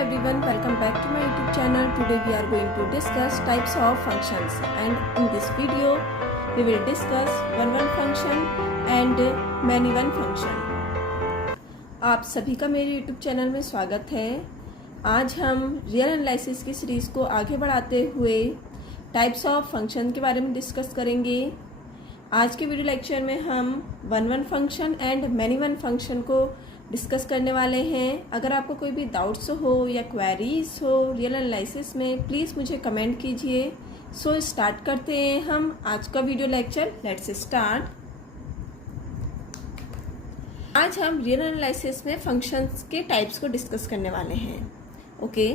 everyone, welcome back to my YouTube channel. Today we are going to discuss types of functions, and in this video we will discuss one function and many one function. आप सभी का मेरे YouTube channel में स्वागत है। आज हम real analysis की सीरीज को आगे बढ़ाते हुए टाइप्स ऑफ फंक्शन के बारे में डिस्कस करेंगे। आज के वीडियो लेक्चर में हम one function and many one function को डिस्कस करने वाले हैं। अगर आपको कोई भी डाउट्स हो या क्वेरीज हो रियल एनालिसिस में, प्लीज़ मुझे कमेंट कीजिए। सो स्टार्ट करते हैं हम आज का वीडियो लेक्चर। Let's start. आज हम रियल एनालिसिस में फंक्शंस के टाइप्स को डिस्कस करने वाले हैं। Okay,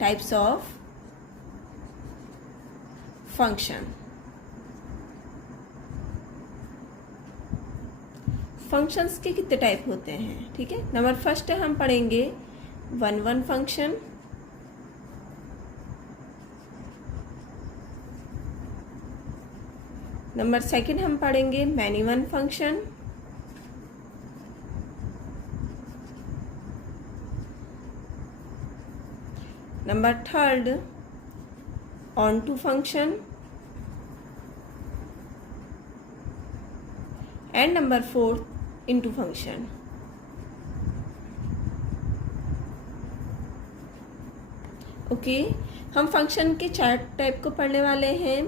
types of function. Functions के कितने टाइप होते हैं, ठीक है। नंबर फर्स्ट हम पढ़ेंगे वन फंक्शन। नंबर सेकंड हम पढ़ेंगे many one function. Number third onto function and number fourth into function. Okay, हम फंक्शन के चार टाइप को पढ़ने वाले हैं।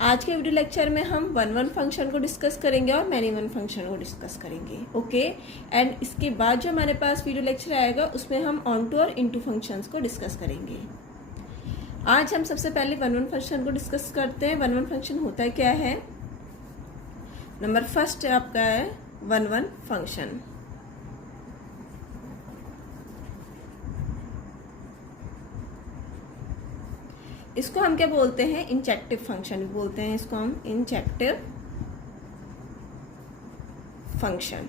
आज के वीडियो लेक्चर में हम वन फंक्शन को डिस्कस करेंगे और मैनी वन फंक्शन को डिस्कस करेंगे। ओके, एंड इसके बाद जो हमारे पास वीडियो लेक्चर आएगा उसमें हम ऑन टू और इनटू फंक्शंस को डिस्कस करेंगे। आज हम सबसे पहले वन फंक्शन को डिस्कस करते हैं। वन फंक्शन होता है क्या है। नंबर फर्स्ट आपका है वन फंक्शन। इसको हम क्या बोलते हैं, इंजेक्टिव फंक्शन भी बोलते हैं। इसको हम इंजेक्टिव फंक्शन।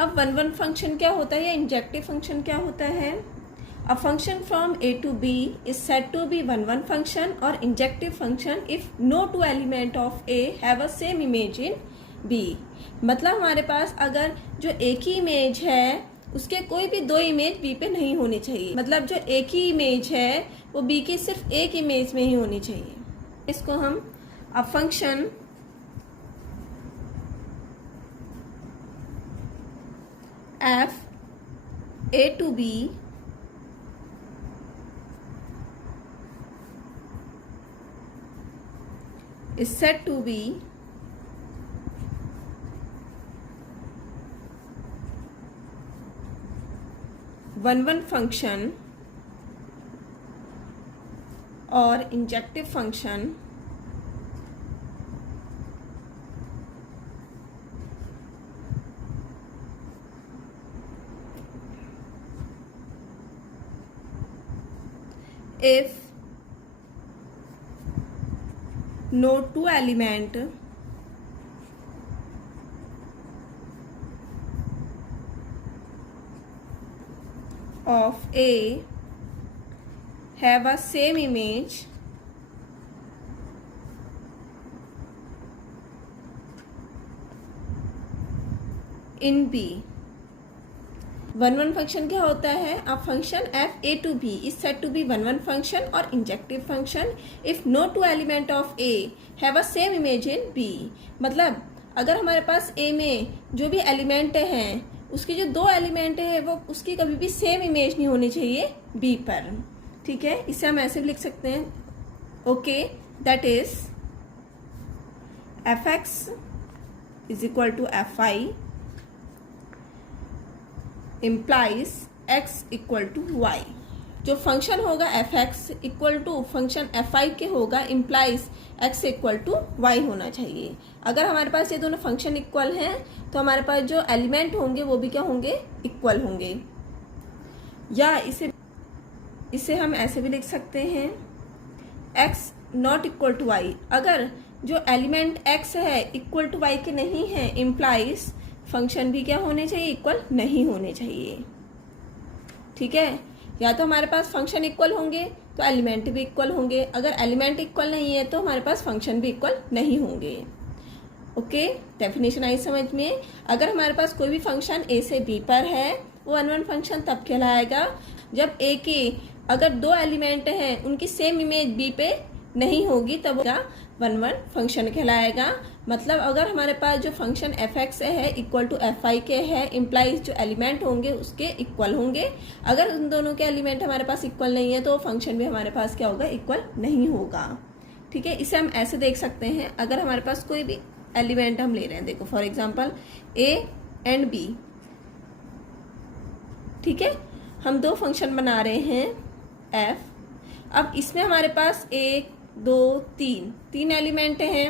अब वन फंक्शन क्या होता है या इंजेक्टिव फंक्शन क्या होता है। A function from A to B is said to be one function or injective function if no two element of A have a same image in B। मतलब हमारे पास अगर जो एक ही इमेज है उसके कोई भी दो इमेज B पे नहीं होनी चाहिए। मतलब जो एक ही इमेज है वो B की सिर्फ एक इमेज में ही होनी चाहिए। इसको हम a function f A to B is said to be one function or injective function if no two element of A have a same image in B। One function क्या होता है। अब function F A to B is said to be one function और injective function if no two element of A have a same image in B. मतलब अगर हमारे पास ए में जो भी एलिमेंट हैं उसके जो दो एलिमेंट है वो उसकी कभी भी सेम इमेज नहीं होनी चाहिए बी पर, ठीक है। इसे हम ऐसे भी लिख सकते हैं। Okay, that is f x is equal to f i implies x equal to y. जो फंक्शन होगा f x equal to function f i के होगा implies x equal to y होना चाहिए। अगर हमारे पास ये दोनों फंक्शन इक्वल हैं तो हमारे पास जो एलिमेंट होंगे वो भी क्या होंगे, इक्वल होंगे। या इसे हम ऐसे भी लिख सकते हैं x not equal to y. अगर जो एलिमेंट x है इक्वल टू वाई के नहीं है, इम्प्लाइज फंक्शन भी क्या होने चाहिए, इक्वल नहीं होने चाहिए, ठीक है। या तो हमारे पास फंक्शन इक्वल होंगे तो एलिमेंट भी इक्वल होंगे। अगर एलिमेंट इक्वल नहीं है तो हमारे पास फंक्शन भी इक्वल नहीं होंगे। ओके, डेफिनेशन आई समझ में। अगर हमारे पास कोई भी फंक्शन ए से बी पर है वो 1 1 फंक्शन तब कहलाएगा जब ए के अगर दो एलिमेंट हैं उनकी सेम इमेज बी पे नहीं होगी, तब वो 1 1 फंक्शन कहलाएगा। मतलब अगर हमारे पास जो फंक्शन एफ एक्स है इक्वल टू एफ आई के है, इम्प्लाइज जो एलिमेंट होंगे उसके इक्वल होंगे। अगर उन दोनों के एलिमेंट हमारे पास इक्वल नहीं है तो फंक्शन भी हमारे पास क्या होगा, इक्वल नहीं होगा। ठीक है, इसे हम ऐसे देख सकते हैं। अगर हमारे पास कोई भी एलिमेंट हम ले रहे हैं, देखो for example A and B, ठीक है, हम दो फंक्शन बना रहे हैं एफ। अब इसमें हमारे पास 1 2 3 एलिमेंट हैं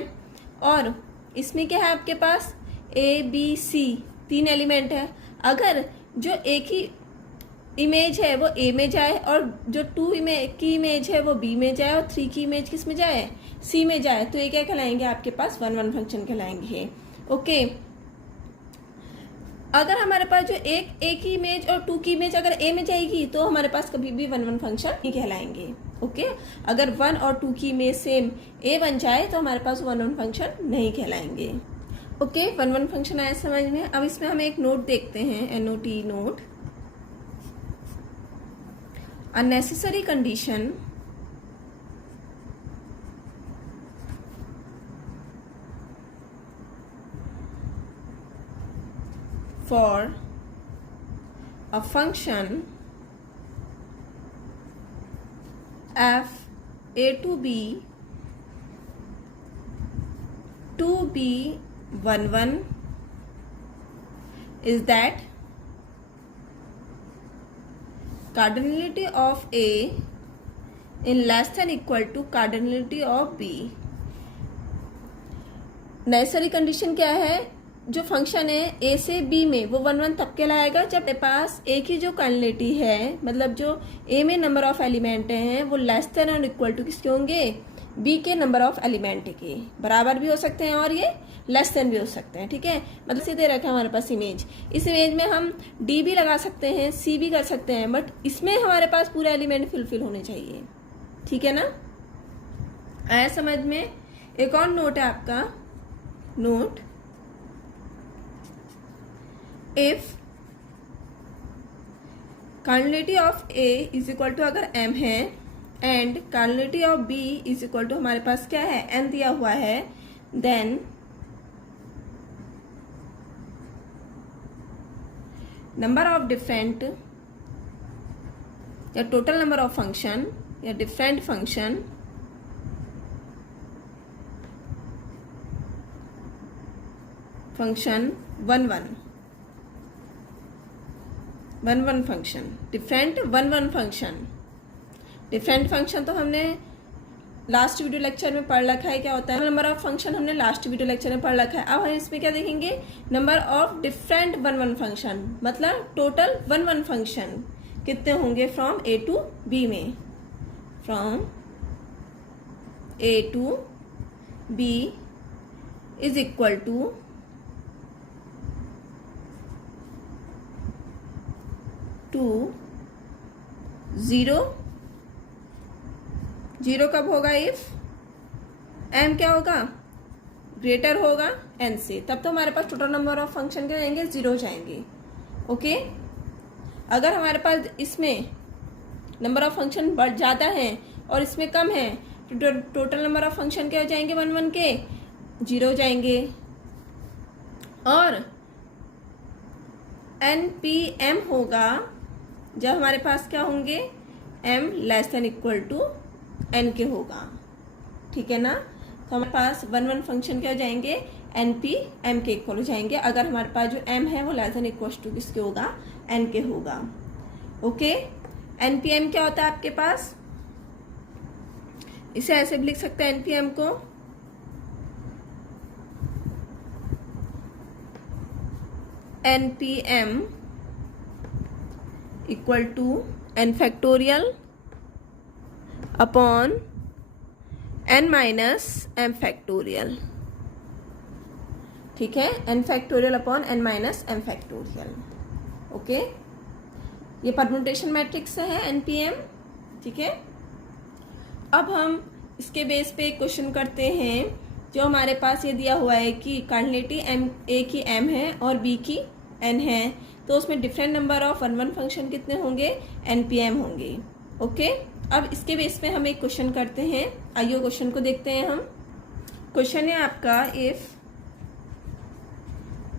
और इसमें क्या है आपके पास ए बी सी 3 एलिमेंट है। अगर जो एक ही इमेज है वो ए में जाए और जो 2 की इमेज है वो बी में जाए और 3 की इमेज किस में जाए, सी में जाए, तो ये क्या कहलाएंगे आपके पास 1 1 फंक्शन कहलाएंगे। ओके, अगर हमारे पास जो एक की इमेज और 2 की इमेज अगर ए में जाएगी तो हमारे पास कभी भी 1 1 फंक्शन नहीं कहलाएंगे। ओके, अगर 1 और 2 की इमेज सेम ए बन जाए तो हमारे पास 1 1 फंक्शन नहीं कहलाएंगे। ओके, 1 1 फंक्शन आया समझ में। अब इसमें हम एक नोट देखते हैं, NOT note. Unnecessary condition for a function f a to b 1 1 is that cardinality of a in less than equal to cardinality of b। Necessary condition क्या है, जो फंक्शन है ए से बी में वो 1 1 तब कहलाएगा जब मेरे पास ए की जो कार्डिनलिटी है, मतलब जो ए में नंबर ऑफ एलिमेंट हैं वो लेस देन और इक्वल टू किसके होंगे, बी के नंबर ऑफ एलिमेंट के बराबर भी हो सकते हैं और ये लेस देन भी हो सकते हैं। ठीक है, मतलब सीधे रखा हमारे पास इमेज, इस इमेज में हम डी भी लगा सकते हैं, सी भी कर सकते हैं, बट इसमें हमारे पास पूरा एलिमेंट फुलफिल होने चाहिए। ठीक है ना, आया समझ में। एक और नोट है आपका, note if cardinality of A is equal to अगर m है and cardinality of b is equal to हमारे पास क्या है, n दिया हुआ है, देन नंबर ऑफ डिफरेंट या टोटल नंबर ऑफ फंक्शन या different function function 1 1 function, different 1 1 function. Different function तो हमने लास्ट वीडियो लेक्चर में पढ़ रखा है, क्या होता है नंबर ऑफ फंक्शन, हमने लास्ट वीडियो लेक्चर में पढ़ रखा है। अब हम इसमें क्या देखेंगे, नंबर ऑफ डिफरेंट 1 1 फंक्शन, मतलब टोटल 1 1 फंक्शन कितने होंगे फ्रॉम ए टू बी में, from A to B is equal to 0 0 कब होगा, इफ m क्या होगा, ग्रेटर होगा n से, तब तो हमारे पास टोटल नंबर ऑफ फंक्शन क्या जाएंगे, 0 हो जाएंगे। ओके, अगर हमारे पास इसमें नंबर ऑफ फंक्शन बढ़ ज़्यादा है और इसमें कम है तो टोटल नंबर ऑफ फंक्शन क्या हो जाएंगे, 1 1 के 0 हो जाएंगे। और NPM होगा जब हमारे पास क्या होंगे, m less than equal to n के होगा। ठीक है ना, तो हमारे पास 1 1 फंक्शन क्या हो जाएंगे, NPM के इक्वल हो जाएंगे अगर हमारे पास जो m है वो लेस देन इक्वल टू किसके होगा, n के होगा। ओके, NPM क्या होता है आपके पास, इसे ऐसे भी लिख सकते हैं NPM को, NPM equal to n factorial upon n minus m factorial. ठीक है, n factorial upon n minus m factorial. Okay, ये परम्यूटेशन मैट्रिक्स है NPM। ठीक है, अब हम इसके बेस पे क्वेश्चन करते हैं। जो हमारे पास ये दिया हुआ है कि कार्डिनलिटी एम ए की एम है और बी की एन है, तो उसमें different number of one one function कितने होंगे, एनपीएम होंगे। ओके, अब इसके बेस पे हम एक क्वेश्चन करते हैं। आइए क्वेश्चन को देखते हैं हम। क्वेश्चन है आपका, if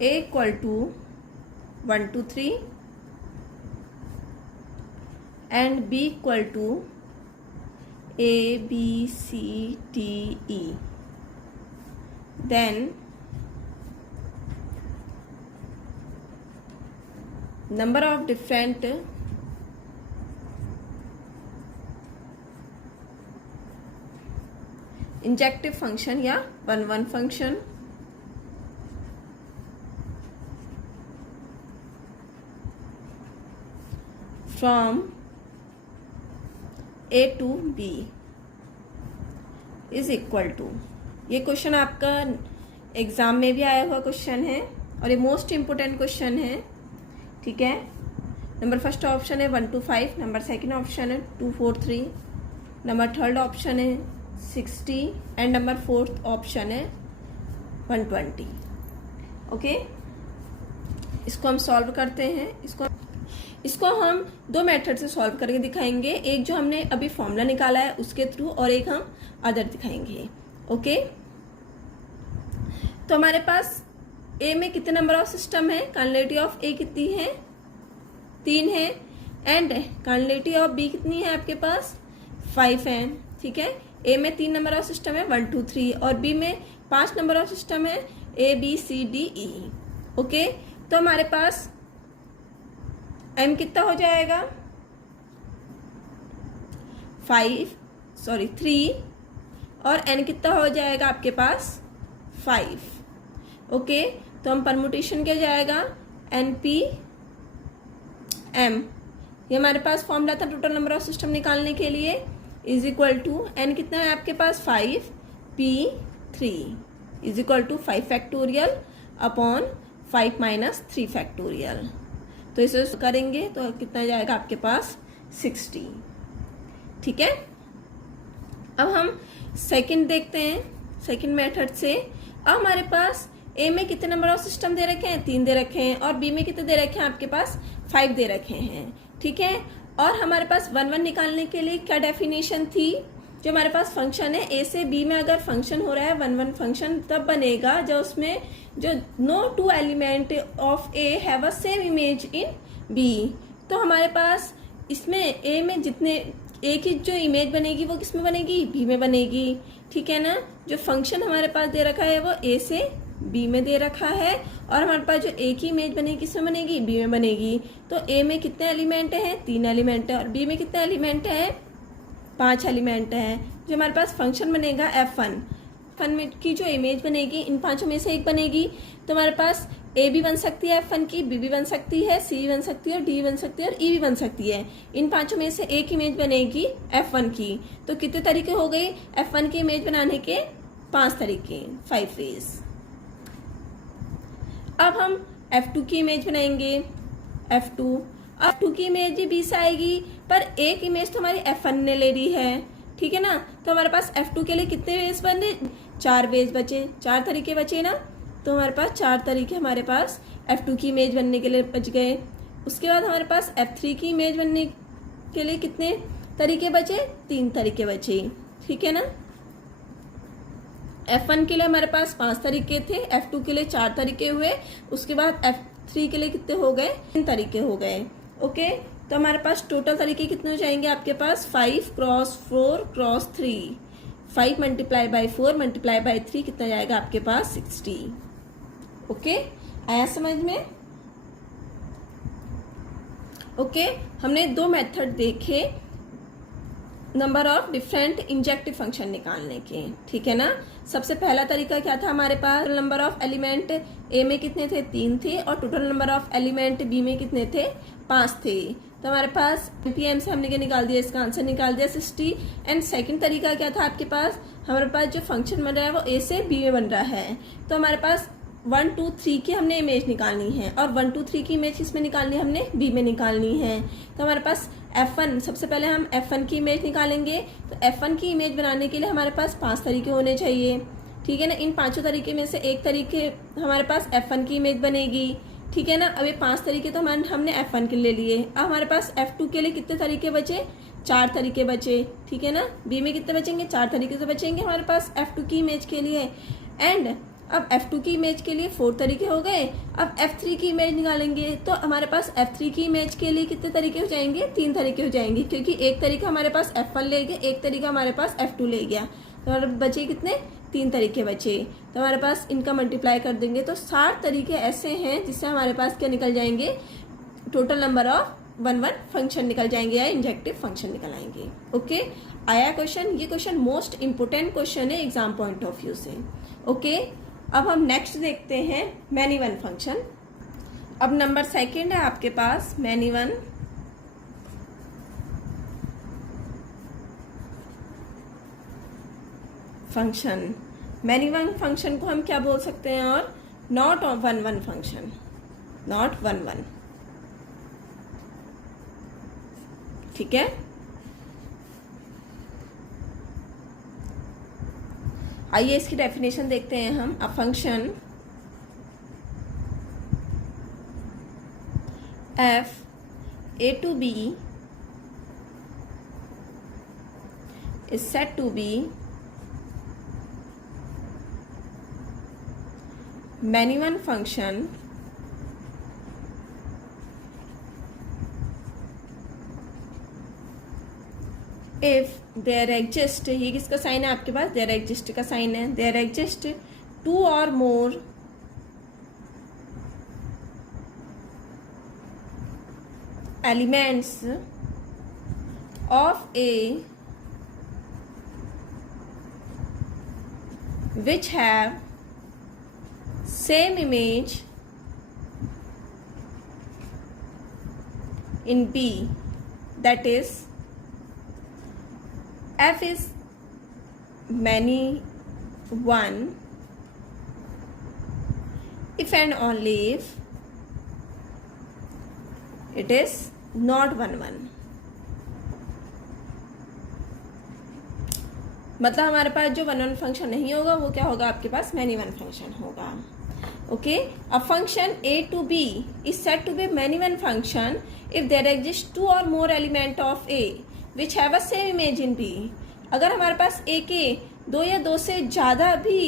A equal to 1 2 3 and B equal to A B C D E, then number of different injective function या one function from A to B is equal to. ये क्वेश्चन आपका exam में भी आया हुआ question है और ये मोस्ट इम्पोर्टेंट क्वेश्चन है। ठीक है, नंबर फर्स्ट ऑप्शन है 1 2 5, नंबर सेकंड ऑप्शन है 2 4 3, नंबर थर्ड ऑप्शन है 60 एंड नंबर फोर्थ ऑप्शन है 120। ओके, इसको हम सॉल्व करते हैं। इसको हम दो मेथड से सॉल्व करके दिखाएंगे, एक जो हमने अभी फॉर्मूला निकाला है उसके थ्रू और एक हम अदर दिखाएंगे। ओके, तो हमारे पास ए में कितने नंबर ऑफ सिस्टम है, कार्डिनलिटी ऑफ ए कितनी है, 3 है, एंड कार्डिनलिटी ऑफ बी कितनी है आपके पास, 5 है। ठीक है, ए में 3 नंबर ऑफ सिस्टम है 1 2 3 और बी में 5 नंबर ऑफ सिस्टम है A B C D E. Okay, तो हमारे पास एम कितना हो जाएगा, 3 और एन कितना हो जाएगा आपके पास 5। ओके, तो हम परमुटेशन क्या जाएगा, एन पी एम, ये हमारे पास फॉर्मूला था टोटल नंबर ऑफ सिस्टम निकालने के लिए, इज इक्वल टू एन कितना है आपके पास 5 p 3 is equal to 5 factorial upon 5 minus 3 factorial. तो इसे करेंगे तो कितना जाएगा आपके पास 60। ठीक है, अब हम सेकंड देखते हैं। सेकंड मेथड से अब हमारे पास ए में कितने नंबर ऑफ सिस्टम दे रखे हैं, 3 दे रखे हैं, और बी में कितने दे रखे हैं आपके पास 5 दे रखे हैं। ठीक है, और हमारे पास 1 1 निकालने के लिए क्या डेफिनेशन थी, जो हमारे पास फंक्शन है ए से बी में अगर फंक्शन हो रहा है 1 1 फंक्शन तब बनेगा जो उसमें जो no 2 element of A have a same image in B. तो हमारे पास इसमें ए में जितने ए की जो इमेज बनेगी वो किस में बनेगी, बी में बनेगी। ठीक है ना, जो फंक्शन हमारे पास दे रखा है वो ए से बी में दे रखा है और हमारे पास जो ए की इमेज बनेगी किस में बनेगी, बी में बनेगी। तो ए में कितने एलिमेंट हैं, 3 एलिमेंट है, और बी में कितने एलिमेंट है, 5 एलिमेंट है। जो हमारे पास फंक्शन बनेगा F1 की जो इमेज बनेगी इन पांचों में से एक बनेगी। तो हमारे पास ए भी बन सकती है F1 की, बी भी बन सकती है, सी भी बन सकती है, और डी भी बन सकती है, और ई भी बन सकती है। इन पांचों में से एक इमेज बनेगी F1 की। तो कितने तरीके हो गई F1 की इमेज बनाने के, 5 तरीके, 5 वेज। अब हम F2 की इमेज बनाएंगे। F2 की इमेज भी 20 आएगी, पर एक इमेज तो हमारी F1 ने ले ली है। ठीक है ना, तो हमारे पास F2 के लिए कितने वेज बने, 4 वेज बचे, 4 तरीके बचे ना। तो हमारे पास 4 तरीके हमारे पास F2 की इमेज बनने के लिए बच गए। उसके बाद हमारे पास F3 की इमेज बनने के लिए कितने तरीके बचे, 3 तरीके बचे। ठीक है ना, F1 के लिए हमारे पास 5 तरीके थे, F2 के लिए 4 तरीके हुए, उसके बाद F3 के लिए कितने हो गए, 3 तरीके हो गए। ओके, तो हमारे पास टोटल तरीके कितने हो जाएंगे आपके पास, 5 cross 4 cross 3, 5 multiply by 4 multiply by 3 कितना जाएगा आपके पास 60। ओके, आया समझ में। ओके, हमने 2 मेथड देखे number of different injective function निकालने के। ठीक है ना, सबसे पहला तरीका क्या था हमारे पास, नंबर ऑफ एलिमेंट ए में कितने थे, 3 थे, और total number of element B में कितने थे, 5 थे। तो हमारे पास एमपीएम से हमने क्या निकाल दिया, इसका आंसर निकाल दिया 60। एंड सेकंड तरीका क्या था आपके पास, हमारे पास जो फंक्शन बन रहा है वो ए से बी में बन रहा है। तो हमारे पास 1 2 3 की हमने इमेज निकालनी है और 1 2 3 की इमेज किसमें निकालनी है, हमने बी में निकालनी है। तो हमारे पास F1, सबसे पहले हम F1 की इमेज निकालेंगे। तो F1 की इमेज बनाने के लिए हमारे पास 5 तरीके होने चाहिए, ठीक है ना। इन 5 तरीके में से एक तरीके हमारे पास F1 की इमेज बनेगी, ठीक है ना। अब ये 5 तरीके तो हमने F1 के ले लिए। अब हमारे पास F2 के लिए कितने तरीके बचे, 4 तरीके बचे, ठीक है ना। बी में कितने बचेंगे, 4 तरीके से बचेंगे हमारे पास F2 की इमेज के लिए। एंड अब F2 की इमेज के लिए 4 तरीके हो गए। अब F3 की इमेज निकालेंगे तो हमारे पास F3 की इमेज के लिए कितने तरीके हो जाएंगे, 3 तरीके हो जाएंगे, क्योंकि एक तरीका हमारे पास F1 ले गया, एक तरीका हमारे पास F2 ले गया। तो हमारे बचे कितने, 3 तरीके बचे। तो हमारे पास इनका मल्टीप्लाई कर देंगे तो 60 तरीके ऐसे हैं जिससे हमारे पास क्या निकल जाएंगे, टोटल नंबर ऑफ 1 फंक्शन निकल जाएंगे या इंजेक्टिव फंक्शन निकल आएंगे। ओके, आया क्वेश्चन। ये क्वेश्चन मोस्ट इंपोर्टेंट क्वेश्चन है एग्जाम पॉइंट ऑफ व्यू से। ओके, अब हम नेक्स्ट देखते हैं मैनी वन फंक्शन। अब नंबर 2 है आपके पास many one function. Many one function को हम क्या बोल सकते हैं, और नॉट 1 फंक्शन, नॉट 1 ठीक है। आइए इसकी डेफिनेशन देखते हैं हम। A function f a to b is said to be many one function if there exist, ये किसका साइन है आपके पास, there exist का साइन है, there exist 2 or more elements of a which have same image in B, that is F is many one if and only if it is not 1 मतलब हमारे पास जो 1 function नहीं होगा वो क्या होगा, आपके पास मैनी वन फंक्शन होगा। Okay, a function a to b is said to be many one function if there exist 2 or more element of a which have a same image in b। अगर हमारे पास a के 2 या 2 से ज़्यादा भी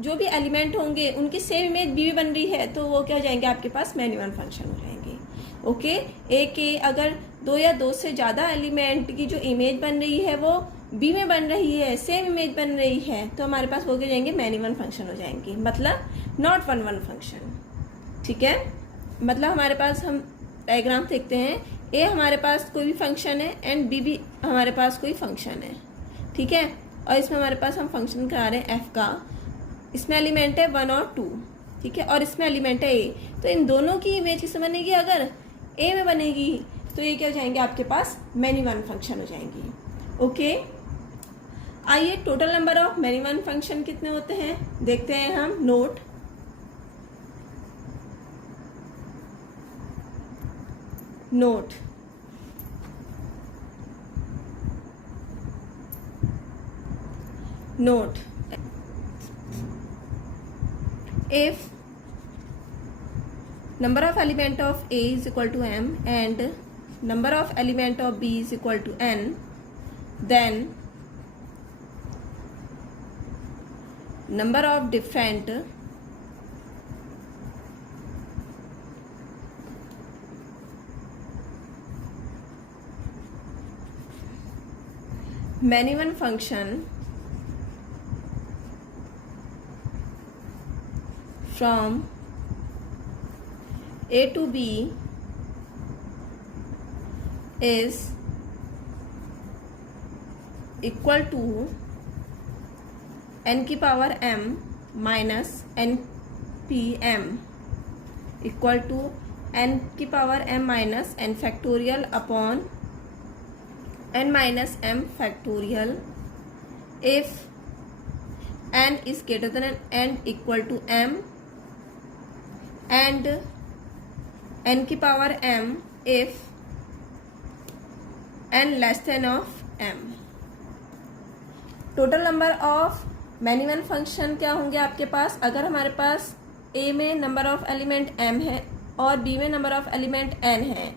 जो भी एलिमेंट होंगे उनकी सेम इमेज b बन रही है तो वो क्या हो जाएंगे, आपके पास मैनी वन फंक्शन हो जाएंगे। ओके, a के अगर 2 या 2 से ज़्यादा एलिमेंट की जो इमेज बन रही है वो b में बन रही है, सेम इमेज बन रही है, तो हमारे पास वो क्या जाएंगे, मैनी वन फंक्शन हो जाएंगे, मतलब नॉट 1 फंक्शन। ठीक है, मतलब हमारे पास हम डायग्राम देखते हैं, ए हमारे पास कोई भी फंक्शन है एंड बी भी हमारे पास कोई फंक्शन है, ठीक है। और इसमें हमारे पास हम फंक्शन करा रहे हैं एफ का, इसमें एलिमेंट है 1 और 2, ठीक है, और इसमें एलिमेंट है ए। तो इन दोनों की इमेज किसमें बनेगी, अगर ए में बनेगी तो ये क्या हो जाएंगे, आपके पास मैनी वन फंक्शन हो जाएंगी। ओके, आइए total number of many one function कितने होते हैं देखते हैं हम। Note, note note if number of element of a is equal to m and number of element of b is equal to n, then number of different many one function from a to b is equal to n की power m minus n p m equal to n की power m minus n factorial upon n minus m factorial if n is greater than n equal to m and n की power m if n less than of m। Total number of many one function क्या होंगे आपके पास? अगर हमारे पास a में number of element m है और b में नंबर ऑफ एलिमेंट n है,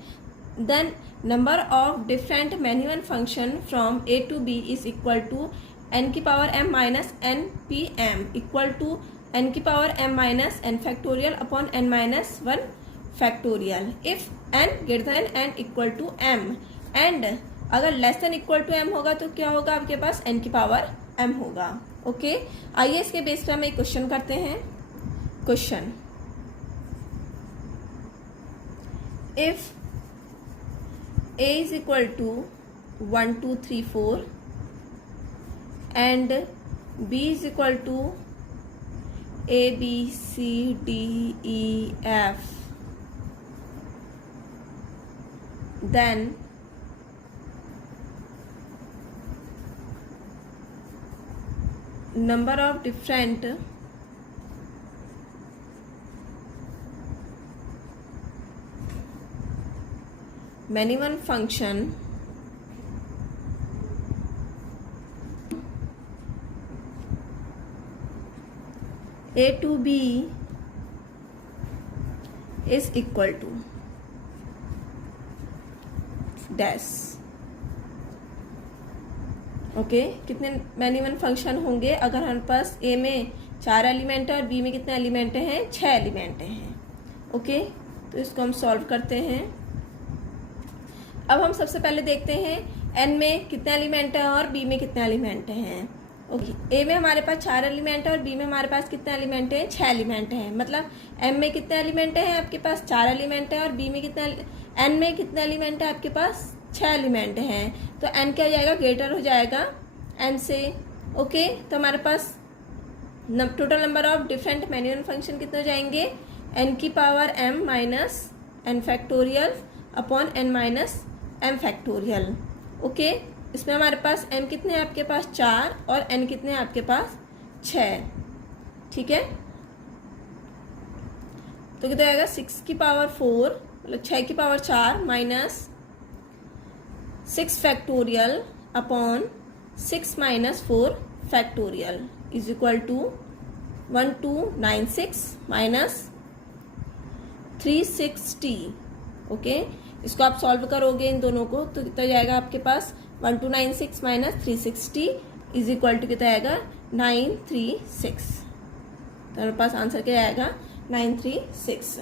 then number of different many one function from a to b is equal to n की power m minus n p m equal to n की power m minus n factorial upon n minus 1 factorial if n greater than n equal to m and अगर less than equal to m होगा तो क्या होगा आपके पास? n की power m होगा। ओके, आइए इसके बेस पर हम एक क्वेश्चन करते हैं। Question, if a is equal to 1 2 3 4 and b is equal to a b c d e f, then number of different many one function a to b is equal to dash. Okay, कितने many one function होंगे? अगर हमारे पास a में 4 element है और b में कितने एलिमेंट हैं? 6 एलिमेंट हैं। ओके, तो इसको हम सॉल्व करते हैं। अब हम सबसे पहले देखते हैं n में कितने एलिमेंट हैं और b में कितने एलिमेंट हैं। ओके, a में हमारे पास 4 एलिमेंट है और b में हमारे पास कितने एलिमेंट हैं? 6 एलिमेंट हैं। मतलब m में कितने एलिमेंट हैं? आपके पास 4 एलिमेंट है और b में कितने n में कितने एलिमेंट है? आपके पास 6 एलिमेंट हैं। तो n क्या हो जाएगा? ग्रेटर हो जाएगा m से। ओके, तो हमारे पास total number of different many one function कितने हो जाएंगे? n की power m minus n factorial upon n minus m factorial. Okay, इसमें हमारे पास m कितने हैं? आपके पास 4 और n कितने हैं? आपके पास 6। ठीक है, तो कितना आएगा? 6 की पावर 4 मतलब 6 की power 4 minus 6 factorial upon 6 minus 4 factorial is equal to 1296 minus 360। Okay, इसको आप सॉल्व करोगे इन दोनों को तो कितना जाएगा आपके पास? 1296 माइनस 360 इज इक्वल टू कितना आएगा? 936। तो हमारे पास आंसर क्या आएगा? 936।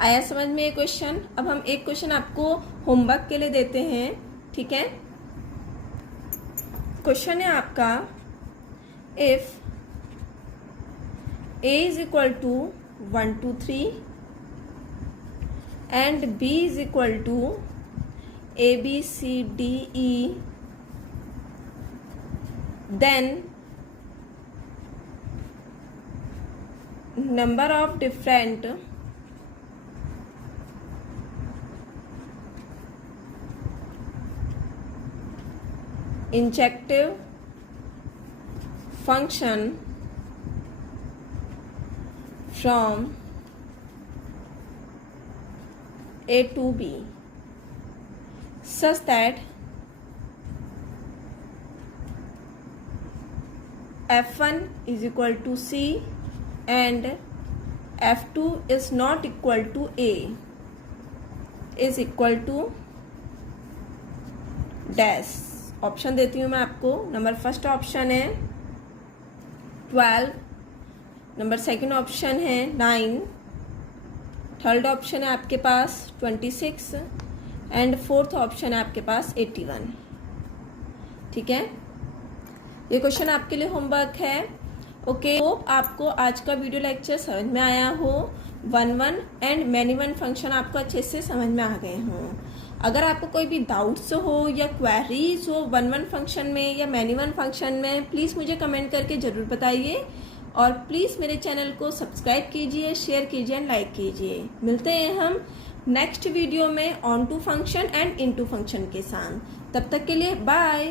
आया समझ में ये क्वेश्चन? अब हम एक क्वेश्चन आपको होमवर्क के लिए देते हैं। ठीक है, क्वेश्चन है आपका, if a is equal to 1 2 3 and b is equal to a b c d e, then number of different injective function from a to b such that f1 is equal to c and f2 is not equal to a is equal to dash. Option देती हूँ मैं आपको। Number first option है 12, number second option है 9, third option है आपके पास 26 and fourth option है आपके पास 81। ठीक है, ये क्वेश्चन आपके लिए होमवर्क है। ओके, होप आपको आज का वीडियो लेक्चर समझ में आया हो। 1 एंड मैनी वन फंक्शन आपको अच्छे से समझ में आ गए हों। अगर आपको कोई भी डाउट्स हो या क्वेरीज हो 1 फंक्शन में या मैनी वन फंक्शन में, प्लीज़ मुझे कमेंट करके ज़रूर बताइए और प्लीज़ मेरे चैनल को सब्सक्राइब कीजिए, शेयर कीजिए एंड लाइक कीजिए। मिलते हैं हम नेक्स्ट वीडियो में onto function and into function के साथ। तब तक के लिए बाय।